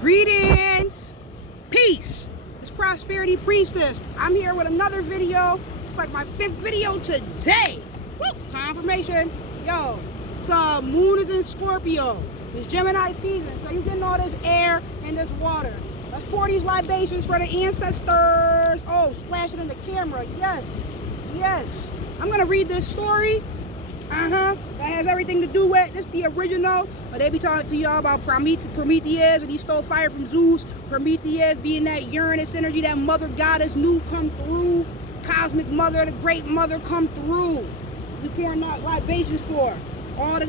Greetings, peace. It's Prosperity Priestess. I'm here with another video. It's like my 5th video today. Woo! Confirmation. Yo, so moon is in Scorpio. It's Gemini season, so you're getting all this air and this water. Let's pour these libations for the ancestors. Oh, splash it in the camera. Yes, yes. I'm gonna read this story. That has everything to do with this. The original. They be talking to y'all about Prometheus, and he stole fire from Zeus. Prometheus being that Uranus energy, that mother goddess knew come through. Cosmic mother, the great mother come through. We pouring out libations for all the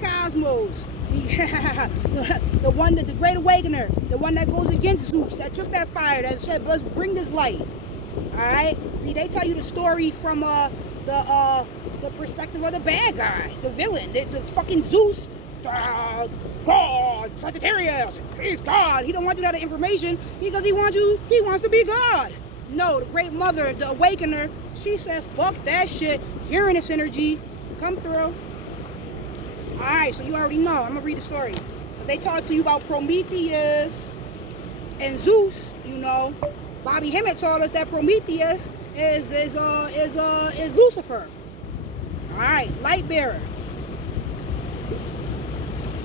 cosmos. The one that the great awakener, the one that goes against Zeus, that took that fire, that said, let's bring this light. Alright? See, they tell you the story from the perspective of the bad guy, the villain, the fucking Zeus, God, Sagittarius, he's God. He don't want you that information because he wants to be God. No, the great mother, the awakener, she said, fuck that shit. Uranus energy, come through. Alright, so you already know. I'm gonna read the story. They talk to you about Prometheus and Zeus, you know. Bobby Hemmett told us that Prometheus is Lucifer. Alright, light bearer.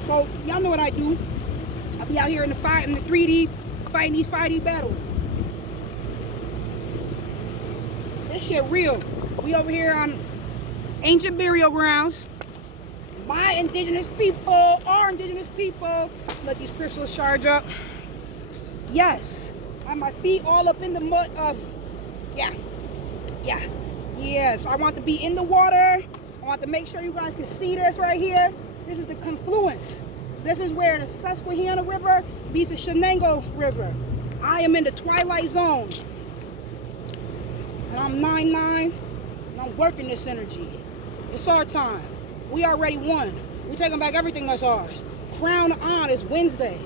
So y'all know what I do. I'll be out here in the 3D fighting these 5D battles. This shit real. We over here on ancient burial grounds. My indigenous people, our indigenous people. Let these crystals charge up. Yes. And my feet all up in the mud. Yes. I want to be in the water. I want to make sure you guys can see this right here. This is the confluence. This is where the Susquehanna River meets the Shenango River. I am in the twilight zone. And I'm 9-9, and I'm working this energy. It's our time. We already won. We're taking back everything that's ours. Crown on is Wednesday.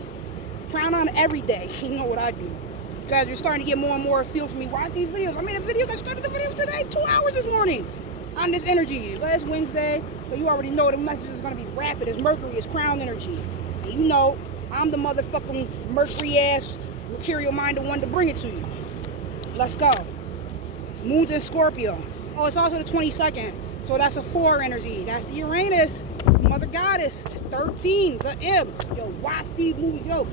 Crown on every day. You know what I do. You guys are starting to get more and more feel for me. Watch these videos. I made a video that started the videos today, 2 hours this morning on this energy. Last Wednesday, so you already know the message is going to be rapid. It's Mercury, it's crown energy. And you know, I'm the motherfucking Mercury-ass, material-minded one to bring it to you. Let's go. Moon's in Scorpio. Oh, it's also the 22nd. So that's a 4 energy. That's the Uranus, mother goddess. 13, the M. Yo, watch these movies. Yo,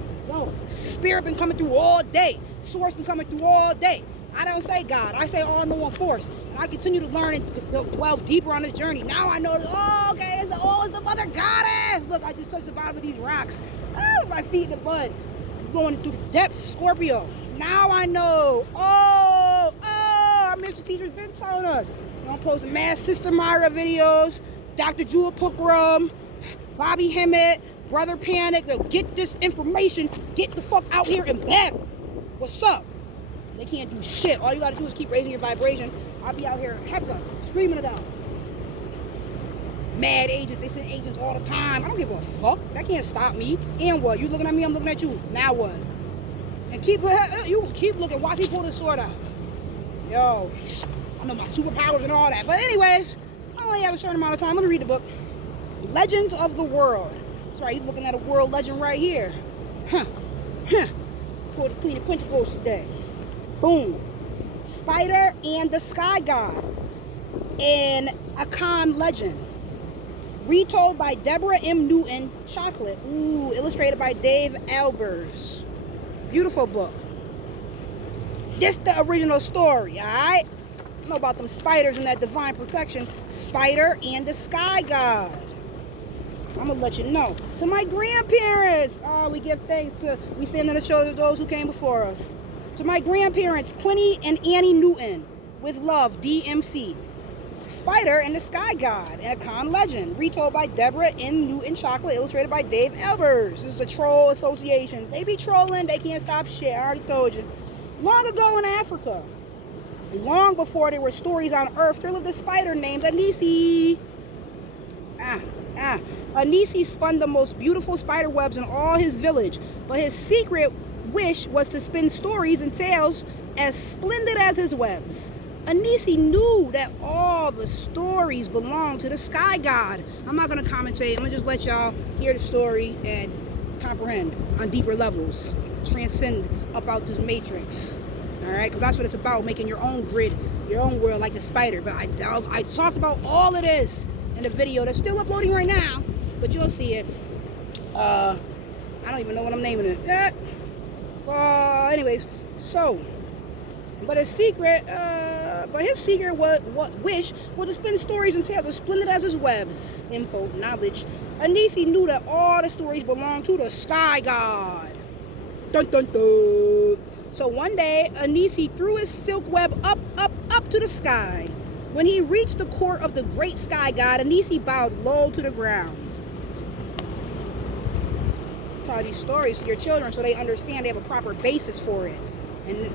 spirit been coming through all day. Source been coming through all day. I don't say God. I say all-knowing force. And I continue to learn and delve deeper on this journey. Now I know that, it's the mother goddess. Look, I just touched the bottom of these rocks. Oh, my feet in the mud. I'm going through the depths, Scorpio. Now I know. Our Mr. Teacher's been telling us. I'm posting Mad Sister Myra videos, Dr. Jewel Pookrum, Bobby Hemmett, Brother Panic. They'll get this information, get the fuck out here and battle. What's up? They can't do shit. All you gotta do is keep raising your vibration. I'll be out here hecka, screaming it out. Mad agents, they send agents all the time. I don't give a fuck. That can't stop me. And what? You looking at me, I'm looking at you. Now what? And you keep looking. Watch me pull this sword out. Yo, I know my superpowers and all that. But anyways, I only have a certain amount of time. I'm gonna read the book. Legends of the World. That's right, he's looking at a world legend right here. Pour the Queen of Pentacles today. Boom. Spider and the Sky God. An AKAN legend. Retold by Deborah M. Newton. Chocolate. Ooh, illustrated by Dave Albers. Beautiful book. This the original story, alright? I know about them spiders and that divine protection. Spider and the Sky God. I'm gonna let you know. To my grandparents. Oh, we give thanks to, we stand on the shoulders of those who came before us. To my grandparents, Quinny and Annie Newton. With love, DMC. Spider and the Sky God, an AKAN legend. Retold by Deborah M. Newton. Chocolate, illustrated by Dave Albers. This is the troll associations. They be trolling, they can't stop shit. I already told you. Long ago in Africa, long before there were stories on Earth, there lived a spider named Anisi. Anisi spun the most beautiful spider webs in all his village, but his secret wish was to spin stories and tales as splendid as his webs. Anisi knew that all the stories belonged to the Sky God. I'm not going to commentate. I'm going to just let y'all hear the story and comprehend on deeper levels, transcend up out this matrix. All right, because that's what it's about, making your own grid, your own world, like the spider. But I talked about all of this in the video that's still uploading right now, but you'll see it. I don't even know what I'm naming it. Anyways, so, but his secret wish was to spin stories and tales as splendid as his webs, info, knowledge. Anisi knew that all the stories belonged to the sky god. Dun dun dun. So one day, Anisi threw his silk web up to the sky. When he reached the court of the great sky god, Anisi bowed low to the ground. Tell these stories to your children so they understand they have a proper basis for it. And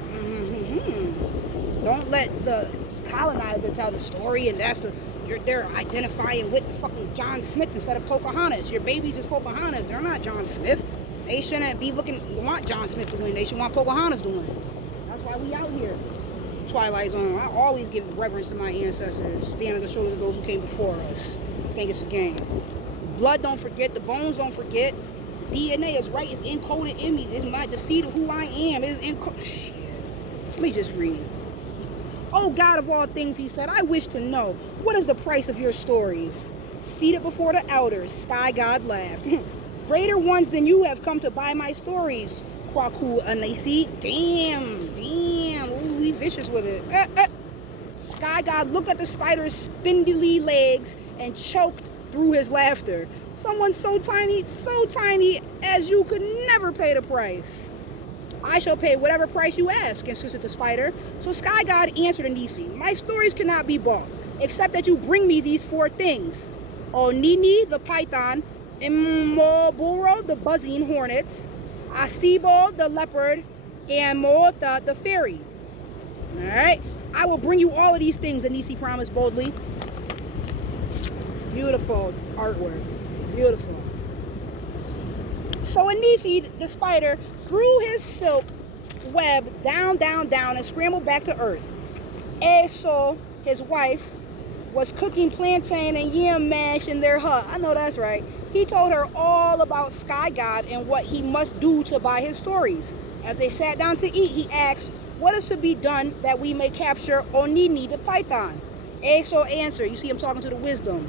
don't let the colonizer tell the story and they're identifying with the fucking John Smith instead of Pocahontas. Your babies is Pocahontas. They're not John Smith. They shouldn't be want John Smith to win. They should want Pocahontas to win. That's why we out here. Twilight Zone. I always give reverence to my ancestors. Stand on the shoulders of those who came before us. I think it's a game. Blood don't forget. The bones don't forget. DNA is right. It's encoded in me. It's the seed of who I am. It's encoded. Shit. Let me just read. Oh God of all things, he said, I wish to know, what is the price of your stories? Seated before the elders, Sky God laughed. Greater ones than you have come to buy my stories, Kwaku Anisi. Damn. Ooh, we vicious with it. Sky God looked at the spider's spindly legs and choked through his laughter. Someone so tiny as you could never pay the price. I shall pay whatever price you ask, insisted the spider. So Sky God answered Anisi, my stories cannot be bought, except that you bring me these 4 things. Onini, the python, Imoburo, the buzzing hornets, Asibo, the leopard, and Mootha, the fairy. All right? I will bring you all of these things, Anisi promised boldly. Beautiful artwork. Beautiful. So Anisi, the spider, threw his silk web down, and scrambled back to earth. Eso, his wife, was cooking plantain and yam mash in their hut. I know that's right. He told her all about Sky God and what he must do to buy his stories. As they sat down to eat, he asked, what is to be done that we may capture Onini the python? Eso answered, you see him talking to the wisdom.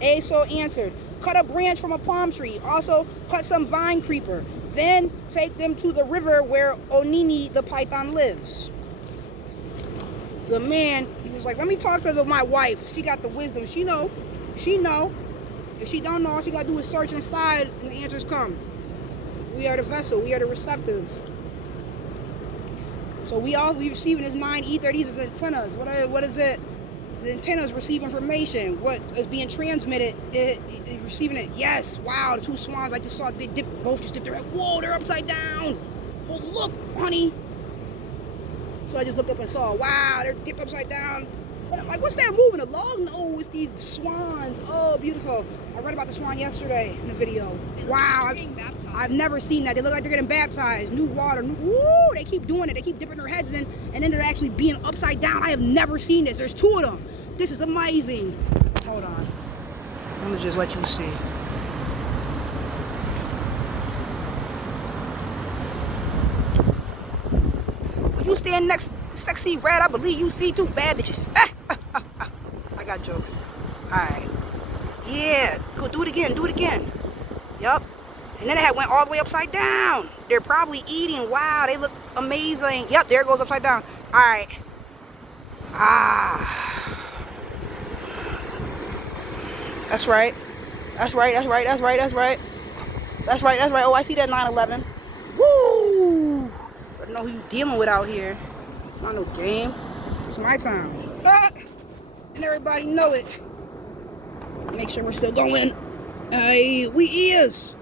Eso answered, cut a branch from a palm tree. Also, cut some vine creeper. Then take them to the river where Onini the python lives. The man, he was like, let me talk to my wife. She got the wisdom. She know. If she don't know, all she got to do is search inside and the answers come. We are the vessel. We are the receptive. So we receiving this 9 ether. These are the antennas. What is it? The antennas receive information. What is being transmitted, it receiving it. Yes, wow, the 2 swans I just saw, both just dipped their head. Whoa, they're upside down. Oh, look, honey. So I just looked up and saw, wow, they're dipped upside down. And I'm like, what's that moving? A log? No, it's these swans. Oh, beautiful. I read about the swan yesterday in the video. Wow, I've never seen that. They look like they're getting baptized. New water. Woo, they keep doing it. They keep dipping their heads in, and then they're actually being upside down. I have never seen this. There's 2 of them. This is amazing. Hold on. I'm going to just let you see. When you stand next to Sexy Red, I believe you see 2 bad bitches. I got jokes. Alright. Yeah. Go do it again. Yup. And then it went all the way upside down. They're probably eating. Wow, they look amazing. Yep, there it goes upside down. Alright. That's right. Oh, I see that 911. Woo! Better know who you dealing with out here. It's not no game. It's my time. And everybody know it. Make sure we're still going. We is.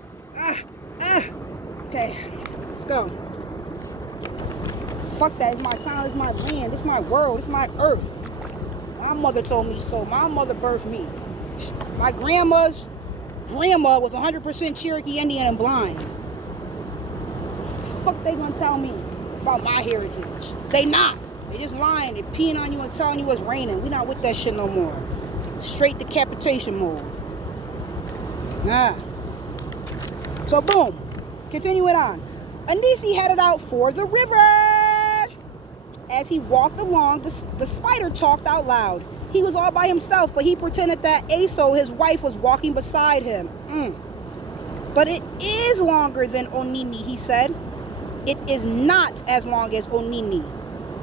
Okay, let's go. Fuck that. It's my town. It's my land. It's my world. It's my earth. My mother told me so. My mother birthed me. My grandma's grandma was 100% Cherokee Indian and blind. Fuck they gonna tell me about my heritage? They not. They just lying. They peeing on you and telling you it's raining. We not with that shit no more. Straight decapitation mode. So boom. Continue it on. Anisi headed out for the river. As he walked along, the spider talked out loud. He was all by himself, but he pretended that Aso, his wife, was walking beside him. But it is longer than Onini, he said. It is not as long as Onini.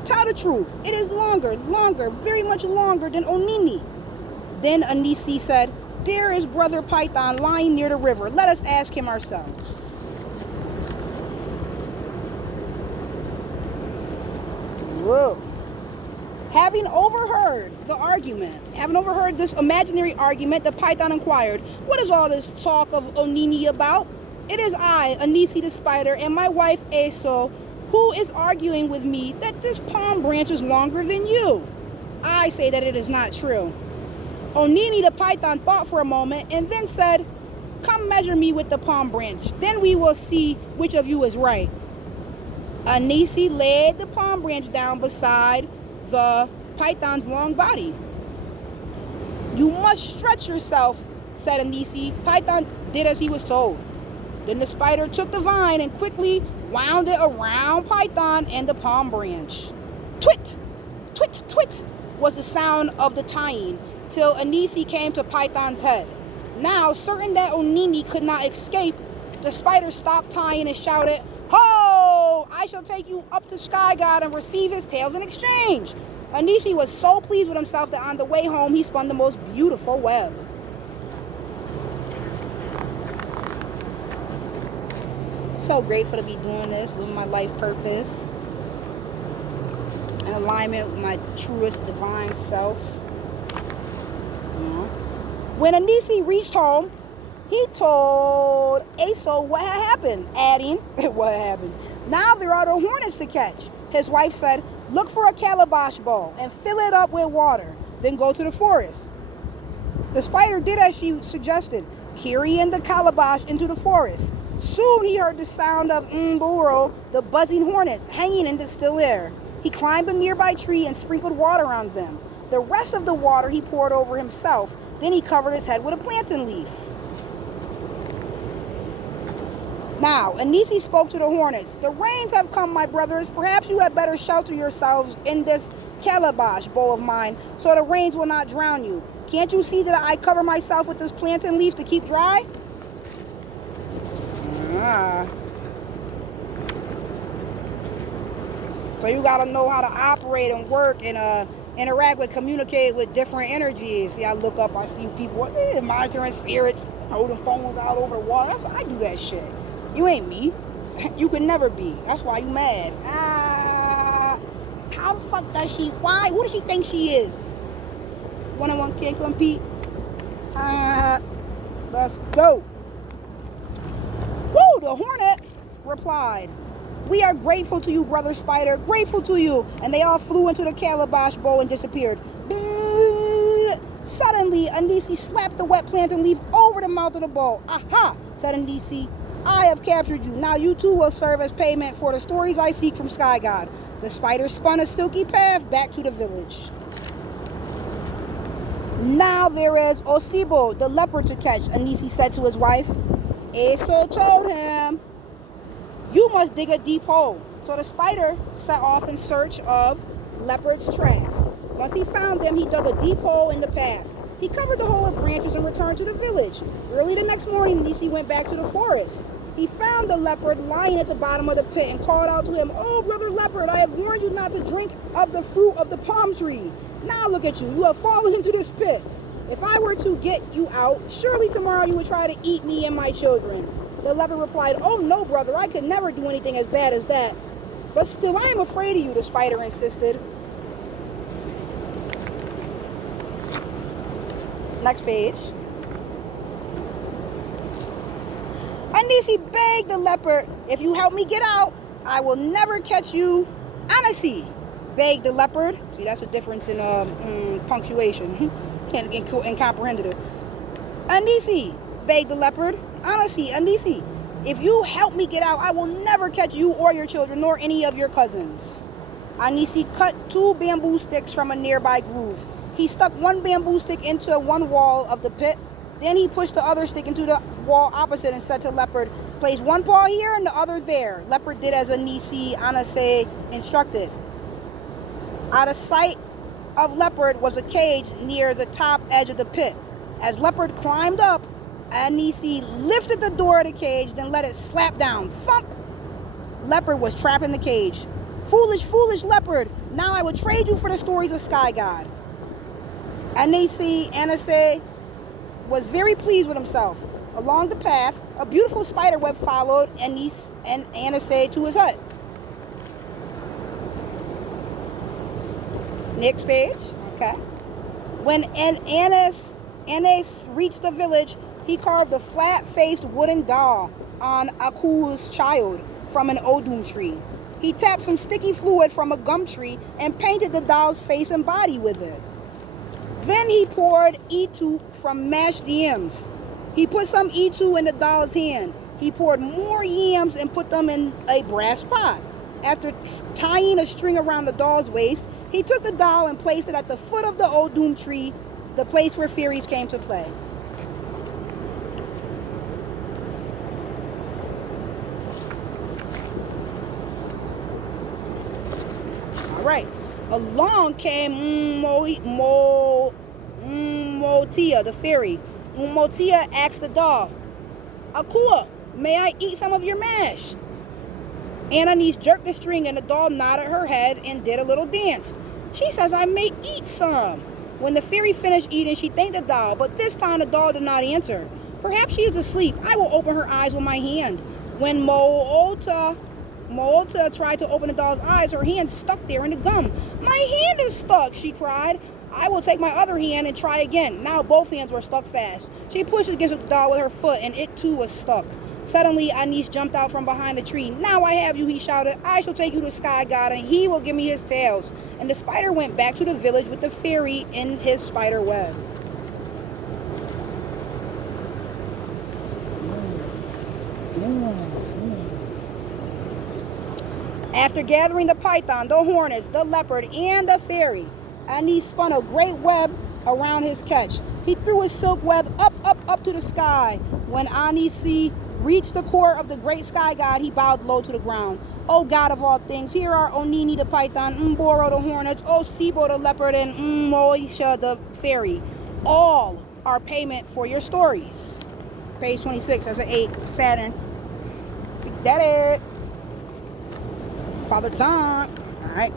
Tell the truth. It is longer, very much longer than Onini. Then Anisi said, there is Brother Python lying near the river. Let us ask him ourselves. Whoa. Having overheard this imaginary argument, the Python inquired, what is all this talk of Onini about? It is I, Anisi the spider, and my wife Aso, who is arguing with me that this palm branch is longer than you. I say that it is not true. Onini the Python thought for a moment and then said, come measure me with the palm branch. Then we will see which of you is right. Anisi laid the palm branch down beside the Python's long body. You must stretch yourself, said Anisi. Python did as he was told. Then the spider took the vine and quickly wound it around Python and the palm branch. Twit, twit, twit was the sound of the tying, till Anisi came to Python's head. Now, certain that Onini could not escape, the spider stopped tying and shouted, ho! I shall take you up to Sky God and receive his tails in exchange. Anisi was so pleased with himself that on the way home he spun the most beautiful web. So grateful to be doing this, living my life purpose, in alignment with my truest divine self. When Anisi reached home, he told Aso what had happened, adding, what happened? Now there are the hornets to catch. His wife said, look for a calabash bowl and fill it up with water, then go to the forest. The spider did as she suggested, carrying the calabash into the forest. Soon he heard the sound of Mburo, the buzzing hornets, hanging in the still air. He climbed a nearby tree and sprinkled water on them. The rest of the water he poured over himself. Then he covered his head with a plantain leaf. Now, Anisi spoke to the hornets. The rains have come, my brothers. Perhaps you had better shelter yourselves in this calabash bowl of mine, so the rains will not drown you. Can't you see that I cover myself with this plantain leaf to keep dry? So you got to know how to operate and work and interact with, communicate with different energies. See, I look up, I see people monitoring spirits, holding phones out over the wall. I do that shit. You ain't me. You could never be. That's why you mad. How the fuck does she? Why? Who does she think she is? One-on-one can't compete. Let's go. Woo! The hornet replied, we are grateful to you, Brother Spider. Grateful to you. And they all flew into the calabash bowl and disappeared. Suddenly, Anisi slapped the wet plantain leaf over the mouth of the bowl. Aha! Said Anisi. I have captured you. Now you too will serve as payment for the stories I seek from Sky God. The spider spun a silky path back to the village. Now there is Osibo, the leopard, to catch, Anisi said to his wife. Aso told him, you must dig a deep hole. So the spider set off in search of leopard's tracks. Once he found them, he dug a deep hole in the path. He covered the hole with branches and returned to the village. Early the next morning, Anisi went back to the forest. He found the leopard lying at the bottom of the pit and called out to him, oh, brother leopard, I have warned you not to drink of the fruit of the palm tree. Now look at you. You have fallen into this pit. If I were to get you out, surely tomorrow you would try to eat me and my children. The leopard replied, oh, no, brother, I could never do anything as bad as that. But still, I am afraid of you, the spider insisted. Next page. Anisi begged the leopard, if you help me get out, I will never catch you. Anisi begged the leopard. See, that's a difference in punctuation. Can't get incomprehensible. Anisi begged the leopard. Anisi, if you help me get out, I will never catch you or your children, nor any of your cousins. Anisi cut 2 bamboo sticks from a nearby groove. He stuck one bamboo stick into one wall of the pit. Then he pushed the other stick into the wall opposite and said to the leopard, Place one paw here and the other there. Leopard did as Anisi Anase instructed. Out of sight of Leopard was a cage near the top edge of the pit. As Leopard climbed up, Anisi lifted the door of the cage, then let it slap down. Thump! Leopard was trapped in the cage. Foolish, foolish Leopard! Now I will trade you for the stories of Sky God. Anisi Anase was very pleased with himself. Along the path, a beautiful spider web followed Anise and Anase to his hut. Next page. Okay. When Anase reached the village, he carved a flat-faced wooden doll on Aku's child from an odum tree. He tapped some sticky fluid from a gum tree and painted the doll's face and body with it. Then he poured Itu from mashed yams. He put some Itu in the doll's hand. He poured more yams and put them in a brass pot. After tying a string around the doll's waist, he took the doll and placed it at the foot of the odum tree, the place where fairies came to play. All right. Along came Motia, the fairy. Motia asked the doll, Akua, may I eat some of your mash? Ananice jerked the string and the doll nodded her head and did a little dance. She says I may eat some. When the fairy finished eating, she thanked the doll, but this time the doll did not answer. Perhaps she is asleep. I will open her eyes with my hand. When Moota tried to open the doll's eyes, her hand stuck there in the gum. My hand is stuck, she cried. I will take my other hand and try again. Now both hands were stuck fast. She pushed against the doll with her foot, and it too was stuck. Suddenly, Anis jumped out from behind the tree. Now I have you, he shouted. I shall take you to Sky God, and he will give me his tails. And the spider went back to the village with the fairy in his spider web. After gathering the python, the hornets, the leopard, and the fairy, Anis spun a great web around his catch. He threw his silk web up to the sky. When Anisi reached the core of the great sky god, he bowed low to the ground. O God of all things, here are Onini the python, Mboro the hornets, O Sibo the leopard, and Moisha the fairy. All are payment for your stories. Page 26, that's an 8, Saturn. That it. Father Time. Alright.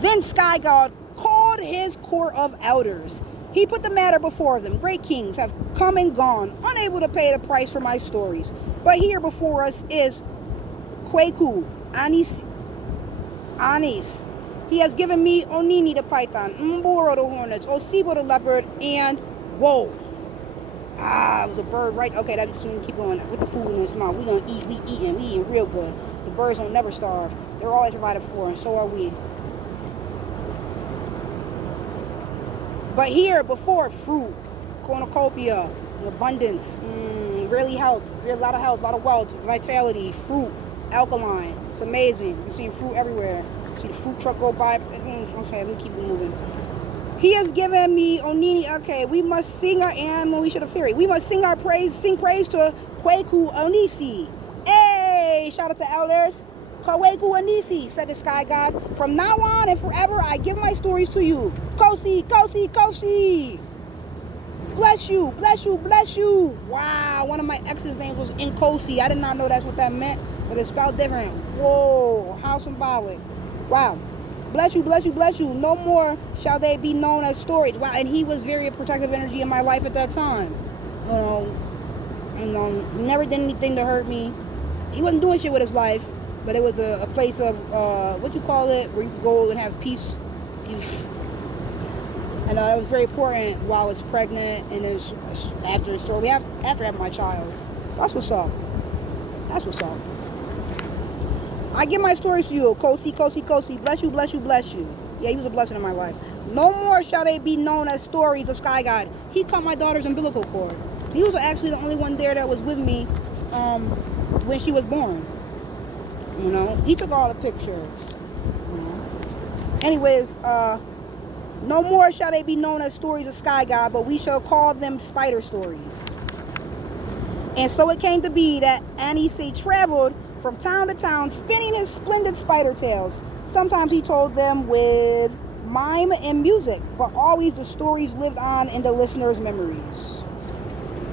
Then Sky God called his court of elders. He put the matter before them. Great kings have come and gone, unable to pay the price for my stories. But here before us is Kweku, Anis. He has given me Onini the python, Mboro the hornets, Osibo the leopard, and whoa. It was a bird, right? Okay, that's just keep going with the food in his mouth. We eating real good. The birds don't never starve. They're always provided for, and so are we. But here before, fruit, cornucopia, abundance, really health, a lot of health, a lot of wealth, vitality, fruit, alkaline. It's amazing. You're seeing fruit everywhere. You see the fruit truck go by. Okay, let me keep moving. He has given me Onini. Okay, we must sing our animal. We should have fairy. We must sing praise to Kweku Onisi. Hey, shout out to elders. Kweku Onisi, said the sky god. From now on and forever, I give my stories to you. Kosi, Kosi, Kosi. Bless you, bless you, bless you. Wow, one of my ex's names was Nkosi. I did not know that's what that meant, but it's spelled different. Whoa, how symbolic. Wow. Bless you, bless you, bless you. No more shall they be known as stories. Wow, and he was very protective energy in my life at that time. He never did anything to hurt me. He wasn't doing shit with his life, but it was a place of, what you call it, where you could go and have peace. And it was very important while I was pregnant and then after having my child. That's what's up. That's what's up. I give my stories to you. Kosi, Kosi, Kosi. Bless you, bless you, bless you. Yeah, he was a blessing in my life. No more shall they be known as stories of Sky God. He cut my daughter's umbilical cord. He was actually the only one there that was with me when she was born. You know, he took all the pictures. You know. Anyways, no more shall they be known as stories of Sky God, but we shall call them spider stories. And so it came to be that Anisi traveled from town to town, spinning his splendid spider tales. Sometimes he told them with mime and music, but always the stories lived on in the listeners' memories.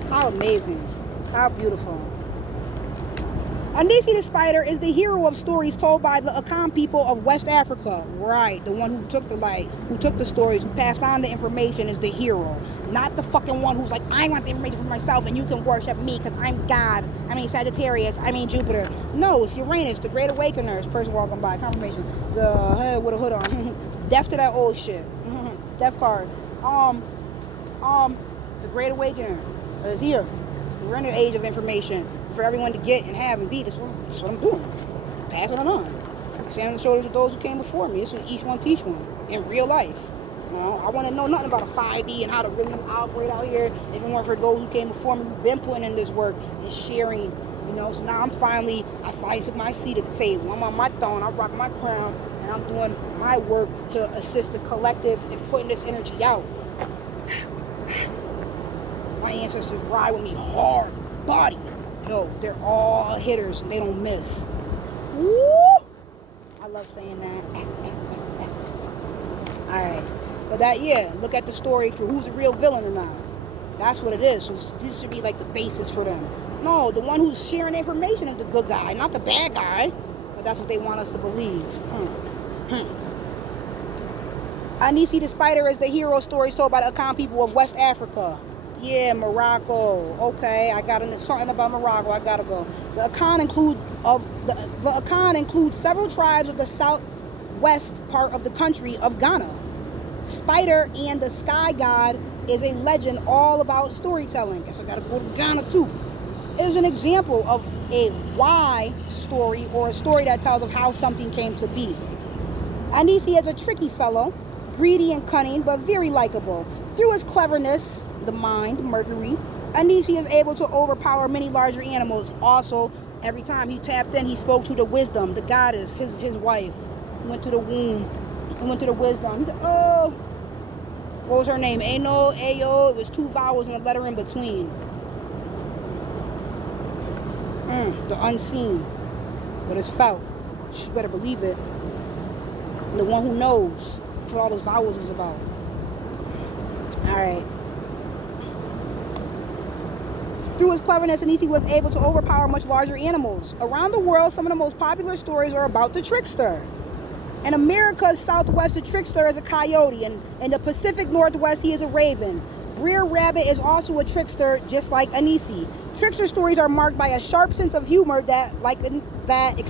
How amazing. How beautiful. Anisi the spider is the hero of stories told by the AKAN people of West Africa. Right, the one who took the light, who took the stories, who passed on the information is the hero. Not the fucking one who's like, I want the information for myself and you can worship me because I'm God. I mean Sagittarius, I mean Jupiter. No, it's Uranus, the Great Awakeners. Person walking by, confirmation. The head with a hood on. Deaf to that old shit. Deaf card. The Great Awakener is here. We're in the age of information. It's for everyone to get and have and be. That's what I'm doing. Passing it on. Standing on the shoulders of those who came before me. This is each one teach one. In real life. You know, I want to know nothing about a 5D and how to really operate out here. If it weren't for those who came before me, who've been putting in this work and sharing. You know, so now I finally took my seat at the table. I'm on my throne. I rock my crown. And I'm doing my work to assist the collective in putting this energy out. My ancestors ride with me hard, body. Yo, they're all hitters and they don't miss. Woo! I love saying that. Alright. But look at the story for who's the real villain or not. That's what it is. So this should be like the basis for them. No, the one who's sharing information is the good guy, not the bad guy. But that's what they want us to believe. Anisi the spider is the hero stories told by the AKAN people of West Africa. Yeah, Morocco. Okay, I got something about Morocco. I gotta go. The AKAN includes several tribes of the southwest part of the country of Ghana. Spider and the Sky God is a legend all about storytelling. Guess I gotta go to Ghana too. It is an example of a why story or a story that tells of how something came to be. Anisi is a tricky fellow, greedy and cunning, but very likable. Through his cleverness, the mind, Mercury, Anisi is able to overpower many larger animals. Also, every time he tapped in, he spoke to the wisdom, the goddess, his wife. He went to the womb. He went to the wisdom. He said, oh, what was her name? Ano, Ayo. It was 2 vowels and a letter in between. The unseen, but it's felt. You better believe it. The one who knows. That's what all those vowels is about. All right. Through his cleverness, Anisi was able to overpower much larger animals. Around the world, some of the most popular stories are about the trickster. In America's Southwest, the trickster is a coyote, and in the Pacific Northwest, he is a raven. Brer Rabbit is also a trickster, just like Anisi. Trickster stories are marked by a sharp sense of humor that explains